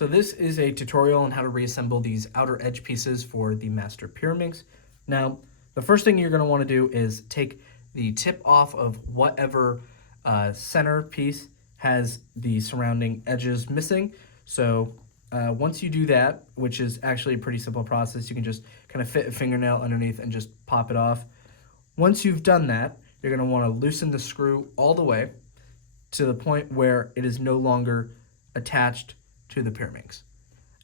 So this is a tutorial on how to reassemble these outer edge pieces for the master Pyraminx. Now, the first thing you're going to want to do is take the tip off of whatever center piece has the surrounding edges missing. So once you do that, which is actually a pretty simple process, you can just kind of fit a fingernail underneath and just pop it off. Once you've done that, you're going to want to loosen the screw all the way to the point where it is no longer attached to the Pyraminx.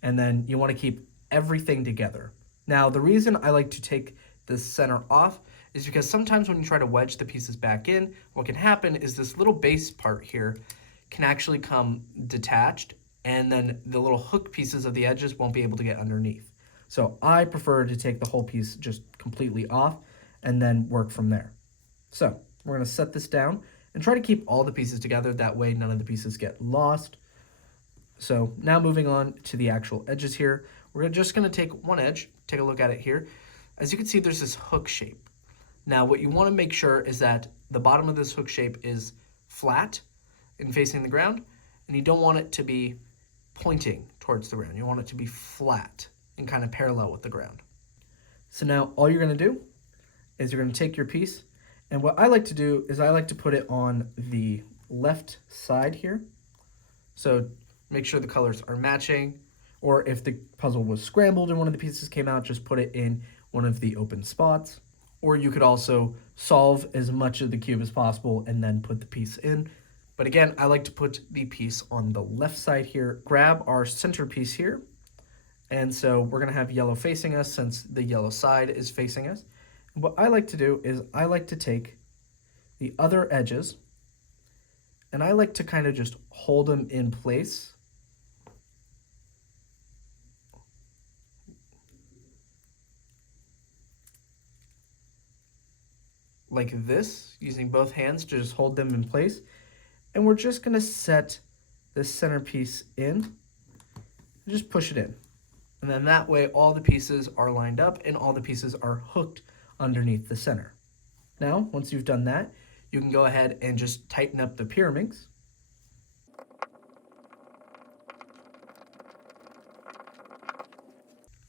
And then you want to keep everything together. Now, the reason I like to take the center off is because sometimes when you try to wedge the pieces back in, what can happen is this little base part here can actually come detached, and then the little hook pieces of the edges won't be able to get underneath. So I prefer to take the whole piece just completely off and then work from there. So we're going to set this down and try to keep all the pieces together. That way none of the pieces get lost. So now moving on to the actual edges here, we're just going to take one edge, take a look at it here. As you can see, there's this hook shape. Now what you want to make sure is that the bottom of this hook shape is flat and facing the ground, and you don't want it to be pointing towards the ground. You want it to be flat and kind of parallel with the ground. So now all you're going to do is you're going to take your piece, and what I like to do is I like to put it on the left side here. So make sure the colors are matching, or if the puzzle was scrambled and one of the pieces came out, just put it in one of the open spots. Or you could also solve as much of the cube as possible and then put the piece in. But again, I like to put the piece on the left side here. Grab our center piece here. And so we're going to have yellow facing us since the yellow side is facing us. And what I like to do is I like to take the other edges and I like to kind of just hold them in place. Like this, using both hands to just hold them in place. And we're just going to set this centerpiece in and just push it in. And then that way all the pieces are lined up and all the pieces are hooked underneath the center. Now, once you've done that, you can go ahead and just tighten up the Pyraminx.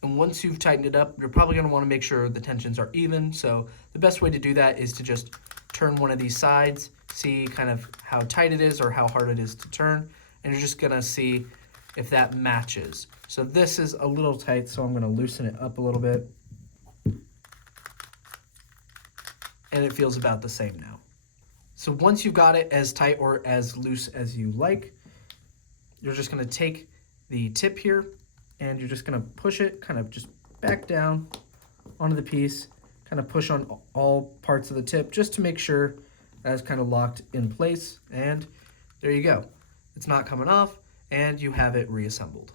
And once you've tightened it up, you're probably going to want to make sure the tensions are even. So the best way to do that is to just turn one of these sides, see kind of how tight it is or how hard it is to turn, and you're just going to see if that matches. So this is a little tight, so I'm going to loosen it up a little bit. And it feels about the same now. So once you've got it as tight or as loose as you like, you're just going to take the tip here and you're just going to push it kind of just back down onto the piece, kind of push on all parts of the tip just to make sure that's kind of locked in place. And there you go. It's not coming off and you have it reassembled.